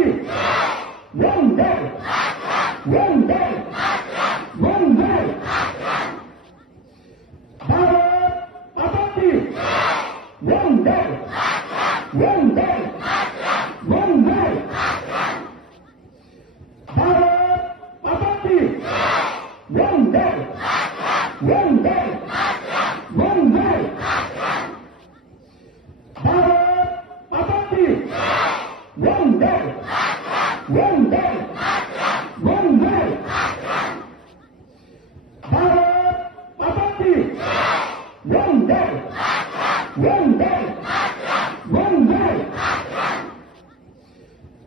की वंदे वंदे वंदे भारत माता की वंदे वंदे वंदे भारत माता की वंदे वंदे वंदे भारत माता की वंदे वंदे वंदे